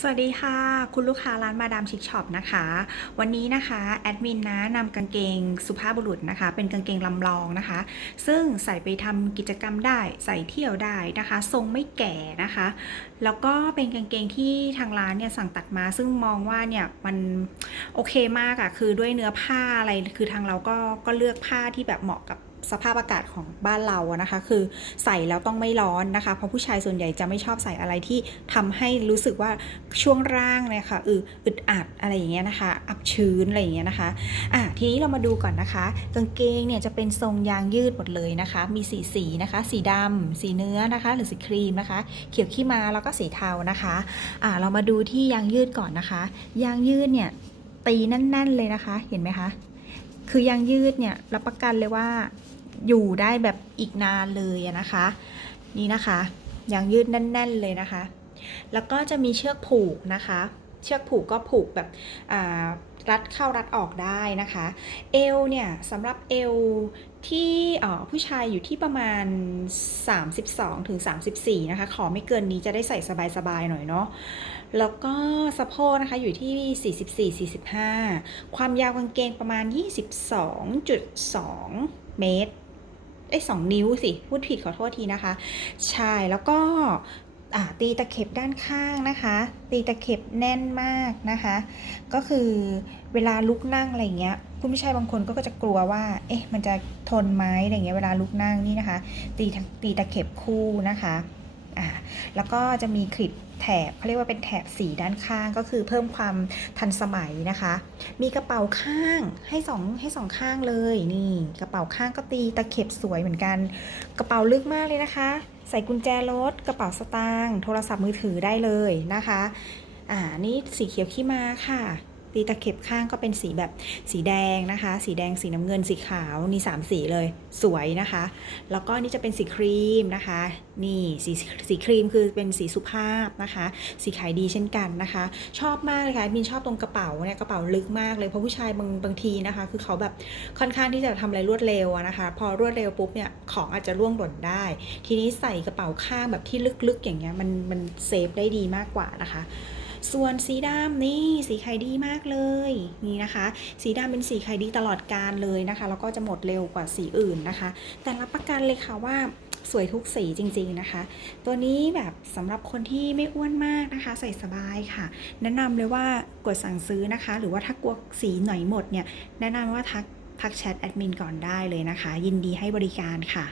สวัสดีค่ะ คุณลูกค้าร้านมาดามชิคช็อปนะคะ วันนี้นะคะแอดมินนะนำกางเกงสุภาพบุรุษนะคะ เป็นกางเกงลำลองนะคะ ซึ่งใส่ไปทำกิจกรรมได้ใส่เที่ยวได้นะคะ ทรงไม่แก่นะคะ แล้วก็เป็นกางเกงที่ทางร้านเนี่ยสั่งตัดมา ซึ่งมองว่าเนี่ยมันโอเคมากอะคือด้วยเนื้อผ้าอะไรคือทางเราก็ก็เลือกผ้าที่แบบเหมาะกับ สภาพอากาศของบ้านเราอะนะคะ คือใส่แล้วต้องไม่ร้อนนะคะ เพราะผู้ชายส่วนใหญ่จะไม่ชอบใส่อะไรที่ทำให้รู้สึกว่าช่วงร่างเนี่ยค่ะอืออึดอัดอะไรอย่างเงี้ยนะคะ อับชื้นอะไรอย่างเงี้ยนะคะอะทีนี้เรามาดูก่อนนะคะ กางเกงเนี่ยจะเป็นทรงยางยืดหมดเลยนะคะ มีสีสีนะคะ สีดำสีเนื้อนะคะ หรือสีครีมนะคะ เขียวขี้มาแล้วก็สีเทานะคะอะเรามาดูที่ยางยืดก่อนนะคะ ยางยืดเนี่ยตีแน่น ๆ เลยนะคะ เห็นไหมคะ คือยางยืดเนี่ยรับประกันเลยว่า อยู่ได้แบบอีกนานเลยนะคะ นี่นะคะยางยืดแน่น ๆเลยนะคะ แล้วก็จะมีเชือกผูกนะคะ เชือกผูกก็ผูกแบบรัดเข้ารัดออกได้นะคะ เอวเนี่ยสำหรับเอวที่ผู้ชายอยู่ที่ประมาณ 32ถึง34นะคะ ขอไม่เกินนี้จะได้ใส่สบาย ๆ หน่อยเนาะ แล้วก็สะโพกนะคะอยู่ที่ 44 45 ความยาวกางเกงประมาณ 22.2 เมตร ไอ้ย2นิ้วสิ พูดผิดขอโทษทีนะคะ ใช่แล้วก็ตีตะเข็บด้านข้างนะคะ ตีตะเข็บแน่นมากนะคะ ก็คือเวลาลุกนั่งอะไรเงี้ยคุณผู้ชายบางคนก็จะกลัวว่า เอ๊ะมันจะทนไหมอะไรเงี้ยเวลาลุกนั่งนี่นะคะ ตีตีตะเข็บคู่นะคะ อ่าแล้วก็จะมีคลิปแถบเขาเรียกว่าเป็นแถบสีด้านข้างก็คือเพิ่มความทันสมัยนะคะ มีกระเป๋าข้างให้สองให้สองข้างเลยนี่ กระเป๋าข้างก็ตีตะเข็บสวยเหมือนกัน กระเป๋าลึกมากเลยนะคะ ใส่กุญแจรถกระเป๋าสตางค์โทรศัพท์มือถือได้เลยนะคะ อ่านี่สีเขียวขี้มาค่ะ ตีตะเข็บข้างก็เป็นสีแบบสีแดงนะคะ สีแดงสีน้ำเงินสีขาวนี่สามสีเลยสวยนะคะ แล้วก็นี่จะเป็นสีครีมนะคะ นี่สีสีครีมคือเป็นสีสุภาพนะคะ สีขายดีเช่นกันนะคะ ชอบมากเลยค่ะมินชอบตรงกระเป๋าเนี่ยกระเป๋าลึกมากเลยเพราะผู้ชายบางบางทีนะคะ คือเขาแบบค่อนข้างที่จะทำอะไรรวดเร็วนะคะ พอรวดเร็วปุ๊บเนี่ยของอาจจะร่วงหล่นได้ ทีนี้ใส่กระเป๋าข้างแบบที่ลึกๆอย่างเงี้ยมันมันเซฟได้ดีมากกว่านะคะ ส่วนสีดำนี่สีไขายดีมากเลยนี่นะคะ สีดำเป็นสีไขายดีตลอดการเลยนะคะ แล้วก็จะหมดเร็วกว่าสีอื่นนะคะ แต่รับประกันเลยค่ะว่าสวยทุกสีจริงๆนะคะ ตัวนี้แบบสำหรับคนที่ไม่อ้วนมากนะคะ ใส่สบายค่ะ แนะนำเลยว่ากดสั่งซื้อนะคะ หรือว่าถ้ากลัวสีหน่อยหมดเนี่ยแนะนำว่าทักทักแชทแอดมินก่อนได้เลยนะคะ ยินดีให้บริการค่ะ